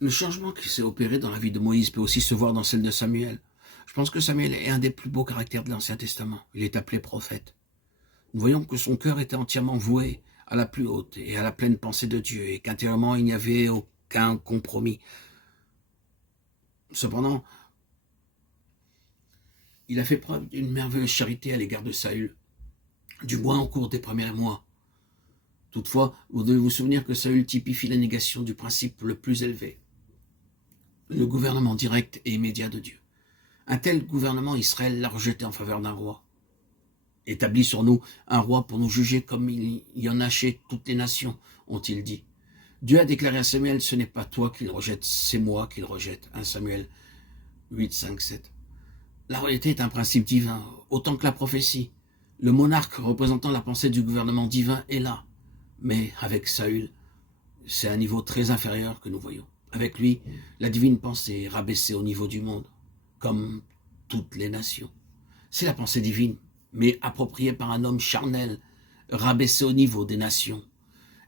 Le changement qui s'est opéré dans la vie de Moïse peut aussi se voir dans celle de Samuel. Je pense que Samuel est un des plus beaux caractères de l'Ancien Testament. Il est appelé prophète. Nous voyons que son cœur était entièrement voué à la plus haute et à la pleine pensée de Dieu, et qu'intérieurement il n'y avait aucun compromis. Cependant, il a fait preuve d'une merveilleuse charité à l'égard de Saül, du moins au cours des premiers mois. Toutefois, vous devez vous souvenir que Saül typifie la négation du principe le plus élevé, le gouvernement direct et immédiat de Dieu. Un tel gouvernement, Israël l'a rejeté en faveur d'un roi. Établis sur nous un roi pour nous juger comme il y en a chez toutes les nations, ont-ils dit. Dieu a déclaré à Samuel, ce n'est pas toi qu'il rejette, c'est moi qu'il rejette. 1 Samuel 8, 5, 7. La royauté est un principe divin, autant que la prophétie. Le monarque représentant la pensée du gouvernement divin est là. Mais avec Saül, c'est un niveau très inférieur que nous voyons. Avec lui, la divine pensée est rabaissée au niveau du monde, comme toutes les nations. C'est la pensée divine, mais appropriée par un homme charnel, rabaissée au niveau des nations.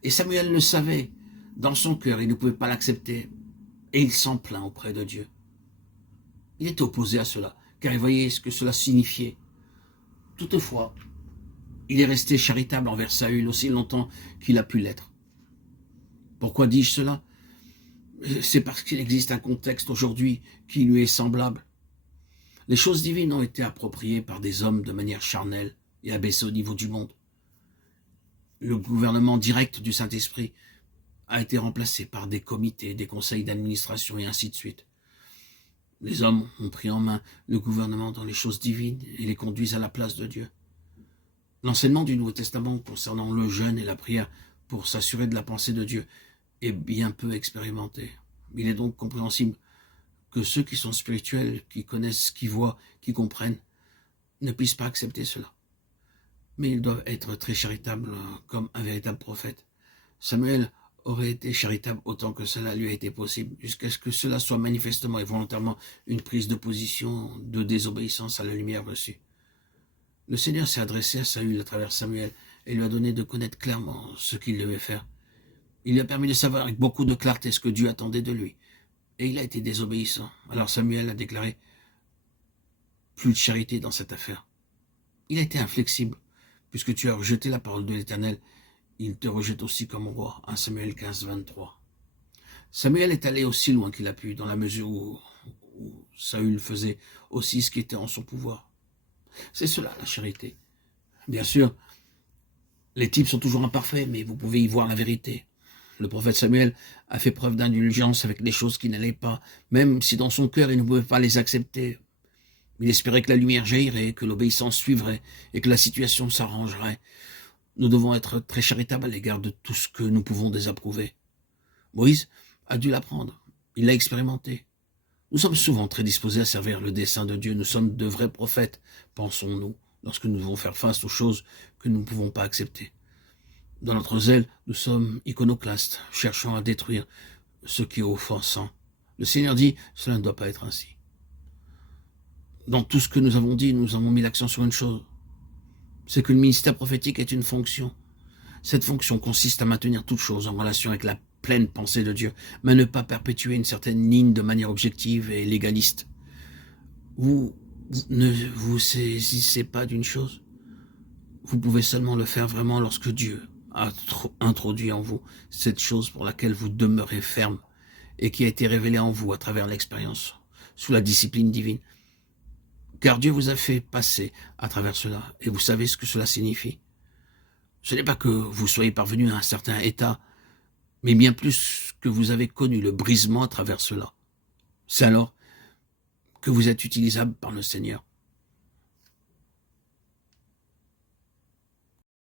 Et Samuel le savait. Dans son cœur, il ne pouvait pas l'accepter, et il s'en plaint auprès de Dieu. Il était opposé à cela, car il voyait ce que cela signifiait. Toutefois, il est resté charitable envers Saül aussi longtemps qu'il a pu l'être. Pourquoi dis-je cela? C'est parce qu'il existe un contexte aujourd'hui qui lui est semblable. Les choses divines ont été appropriées par des hommes de manière charnelle et abaissées au niveau du monde. Le gouvernement direct du Saint-Esprit a été remplacé par des comités, des conseils d'administration et ainsi de suite. Les hommes ont pris en main le gouvernement dans les choses divines et les conduisent à la place de Dieu. L'enseignement du Nouveau Testament concernant le jeûne et la prière pour s'assurer de la pensée de Dieu est bien peu expérimenté. Il est donc compréhensible que ceux qui sont spirituels, qui connaissent, qui voient, qui comprennent, ne puissent pas accepter cela. Mais ils doivent être très charitables comme un véritable prophète. Samuel aurait été charitable autant que cela lui a été possible, jusqu'à ce que cela soit manifestement et volontairement une prise de position de désobéissance à la lumière reçue. Le Seigneur s'est adressé à Saül à travers Samuel et lui a donné de connaître clairement ce qu'il devait faire. Il lui a permis de savoir avec beaucoup de clarté ce que Dieu attendait de lui. Et il a été désobéissant. Alors Samuel a déclaré plus de charité dans cette affaire. Il a été inflexible. Puisque tu as rejeté la parole de l'Éternel, il te rejette aussi comme roi. 1 Samuel 15, 23. Samuel est allé aussi loin qu'il a pu, dans la mesure où Saül faisait aussi ce qui était en son pouvoir. C'est cela, la charité. Bien sûr, les types sont toujours imparfaits, mais vous pouvez y voir la vérité. Le prophète Samuel a fait preuve d'indulgence avec des choses qui n'allaient pas, même si dans son cœur il ne pouvait pas les accepter. Il espérait que la lumière jaillirait, que l'obéissance suivrait et que la situation s'arrangerait. Nous devons être très charitables à l'égard de tout ce que nous pouvons désapprouver. Moïse a dû l'apprendre. Il l'a expérimenté. Nous sommes souvent très disposés à servir le dessein de Dieu. Nous sommes de vrais prophètes, pensons-nous, lorsque nous devons faire face aux choses que nous ne pouvons pas accepter. Dans notre zèle, nous sommes iconoclastes, cherchant à détruire ce qui est offensant. Le Seigneur dit, cela ne doit pas être ainsi. Dans tout ce que nous avons dit, nous avons mis l'accent sur une chose. C'est que le ministère prophétique est une fonction. Cette fonction consiste à maintenir toute chose en relation avec la pleine pensée de Dieu, mais ne pas perpétuer une certaine ligne de manière objective et légaliste. Vous ne vous saisissez pas d'une chose. Vous pouvez seulement le faire vraiment lorsque Dieu a introduit en vous cette chose pour laquelle vous demeurez ferme et qui a été révélée en vous à travers l'expérience, sous la discipline divine. Car Dieu vous a fait passer à travers cela, et vous savez ce que cela signifie. Ce n'est pas que vous soyez parvenu à un certain état, mais bien plus que vous avez connu le brisement à travers cela. C'est alors que vous êtes utilisable par le Seigneur.